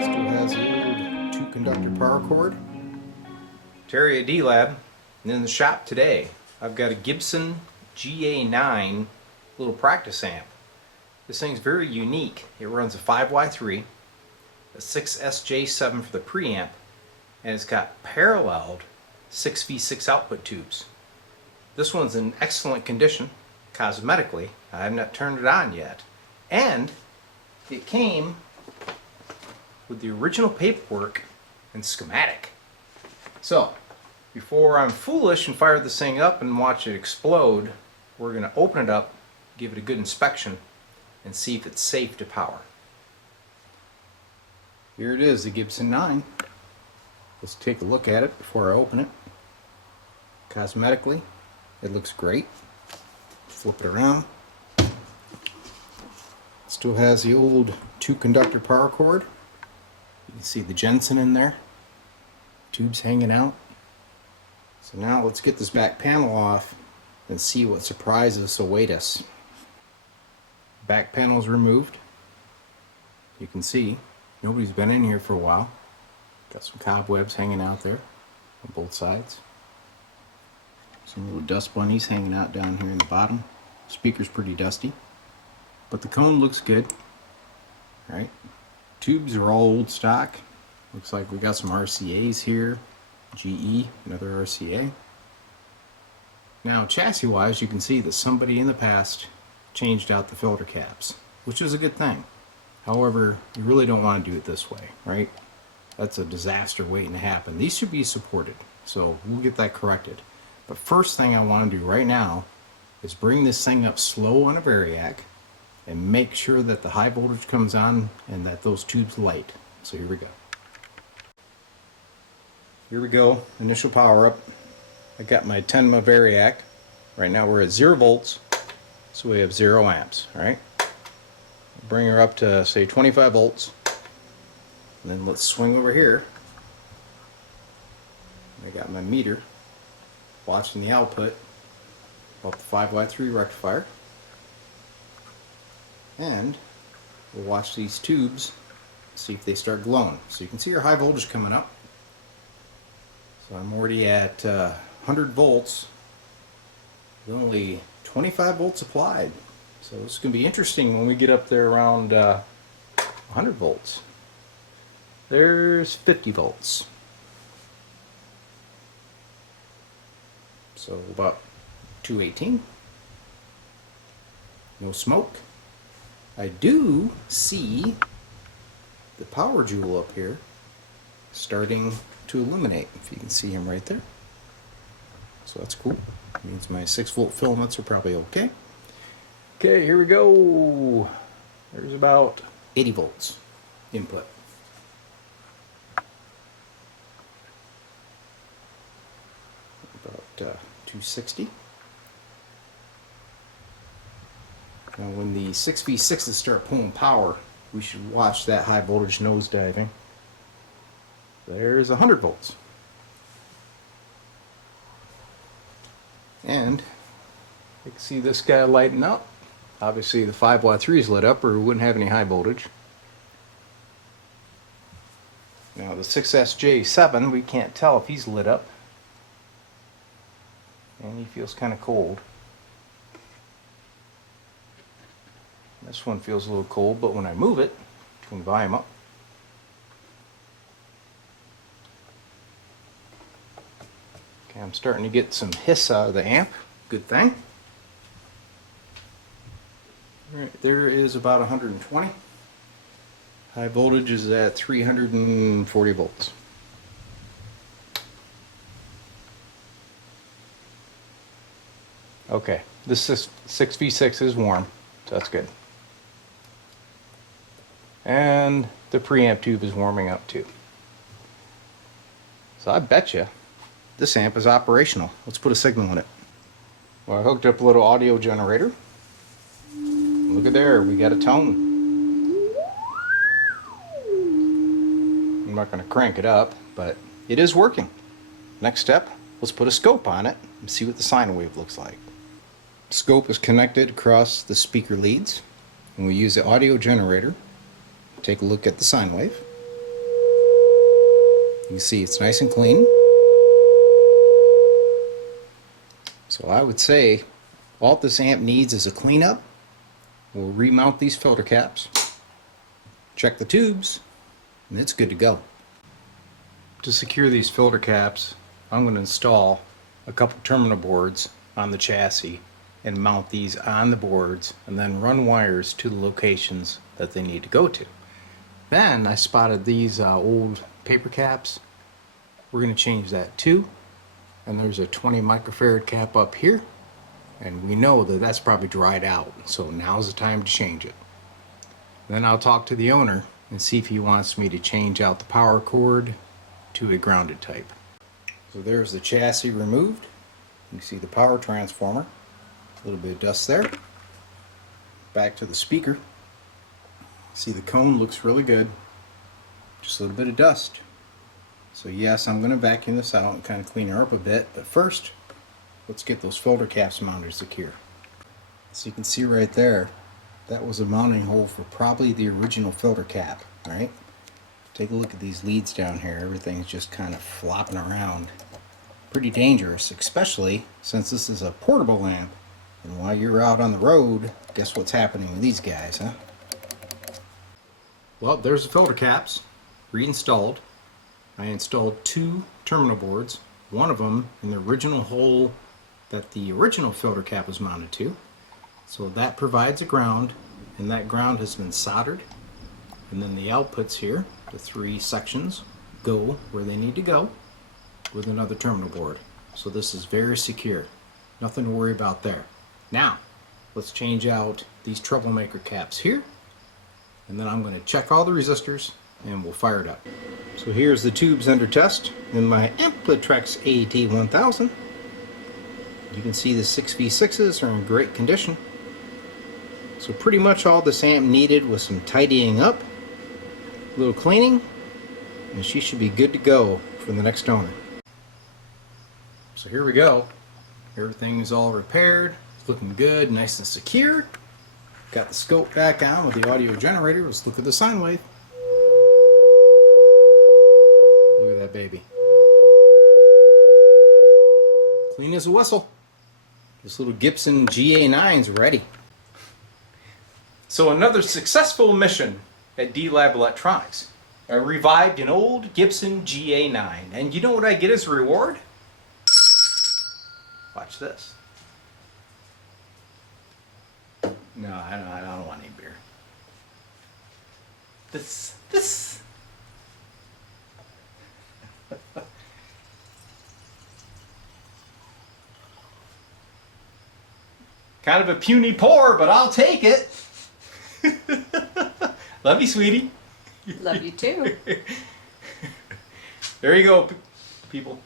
Still has the old 2-conductor power cord. Terry D-Lab. And in the shop today, I've got a Gibson GA-9 little practice amp. This thing's very unique. It runs a 5Y3, a 6SJ7 for the preamp, and it's got paralleled 6V6 output tubes. This one's in excellent condition, cosmetically. I have not turned it on yet. And it came with the original paperwork and schematic. So, before I'm foolish and fire this thing up and watch it explode, we're going to open it up, give it a good inspection, and see if it's safe to power. Here it is, the Gibson 9. Let's take a look at it before I open it. Cosmetically, it looks great. Flip it around. Still has the old 2-conductor power cord. You can see the Jensen in there. Tubes hanging out. So now let's get this back panel off and see what surprises await us. Back panel is removed. You can see nobody's been in here for a while. Got some cobwebs hanging out there on both sides. Some little dust bunnies hanging out down here in the bottom. Speaker's pretty dusty, but the cone looks good. Right? Tubes are all old stock. Looks like we got some RCAs here. GE, another RCA. Now, chassis wise, you can see that somebody in the past changed out the filter caps, which is a good thing. However, you really don't want to do it this way, right? That's a disaster waiting to happen. These should be supported, so we'll get that corrected. But first thing I want to do right now is bring this thing up slow on a variac and make sure that the high voltage comes on and that those tubes light. So here we go. Here we go, initial power up. I got my 10 variac. Right now we're at 0 volts, so we have 0 amps, right? Bring her up to say 25 volts. And then let's swing over here. I got my meter watching the output of the 5Y3 rectifier. And we'll watch these tubes, see if they start glowing. So you can see our high voltage coming up. So I'm already at 100 volts with only 25 volts applied. So it's going to be interesting when we get up there around 100 volts. There's 50 volts. So about 218. No smoke. I do see the power joule up here starting to illuminate, if you can see him right there. So that's cool. Means my 6-volt filaments are probably okay. Okay, here we go. There's about 80 volts input. About 260. Now when the 6V6s start pulling power, we should watch that high voltage nose diving. There's 100 volts. And you can see this guy lighting up. Obviously the 5Y3 is lit up or we wouldn't have any high voltage. Now the 6SJ7, we can't tell if he's lit up. And he feels kind of cold. This one feels a little cold, but when I move it, turn the volume up. Okay, I'm starting to get some hiss out of the amp. Good thing. Alright, there is about 120. High voltage is at 340 volts. Okay, this 6V6 is warm, so that's good. And the preamp tube is warming up too. So I bet you this amp is operational. Let's put a signal in it. Well, I hooked up a little audio generator. Look at there, we got a tone. I'm not going to crank it up, but it is working. Next step, let's put a scope on it and see what the sine wave looks like. Scope is connected across the speaker leads, and we use the audio generator. Take a look at the sine wave. You can see it's nice and clean. So I would say all this amp needs is a cleanup. We'll remount these filter caps, check the tubes, and it's good to go. To secure these filter caps, I'm going to install a couple terminal boards on the chassis and mount these on the boards and then run wires to the locations that they need to go to. Then I spotted these old paper caps. We're going to change that too. And there's a 20 microfarad cap up here, and we know that that's probably dried out, so now's the time to change it. Then I'll talk to the owner and see if he wants me to change out the power cord to a grounded type. So there's the chassis removed. You can see the power transformer, a little bit of dust there. Back to the speaker. See, the cone looks really good, just a little bit of dust. So yes, I'm going to vacuum this out and kind of clean her up a bit, but first let's get those filter caps mounted secure. So you can see right there, that was a mounting hole for probably the original filter cap. Alright, take a look at these leads down here. Everything's just kind of flopping around. Pretty dangerous, especially since this is a portable amp, and while you're out on the road, guess what's happening with these guys, huh? Well, there's the filter caps reinstalled. I installed 2 terminal boards, one of them in the original hole that the original filter cap was mounted to. So that provides a ground, and that ground has been soldered. And then the outputs here, the 3 sections, go where they need to go with another terminal board. So this is very secure. Nothing to worry about there. Now, let's change out these troublemaker caps here. And then I'm going to check all the resistors and we'll fire it up. So here's the tubes under test in my Amplitrex AT1000. You can see the 6V6s are in great condition. So pretty much all this amp needed was some tidying up, a little cleaning, and she should be good to go for the next owner. So here we go. Everything is all repaired, it's looking good, nice and secure. Got the scope back on with the audio generator. Let's look at the sine wave. Look at that baby. Clean as a whistle. This little Gibson GA-9's ready. So another successful mission at D-Lab Electronics. I revived an old Gibson GA-9. And you know what I get as a reward? Watch this. No, I don't want any beer. This. Kind of a puny pour, but I'll take it. Love you, sweetie. Love you too. There you go, people.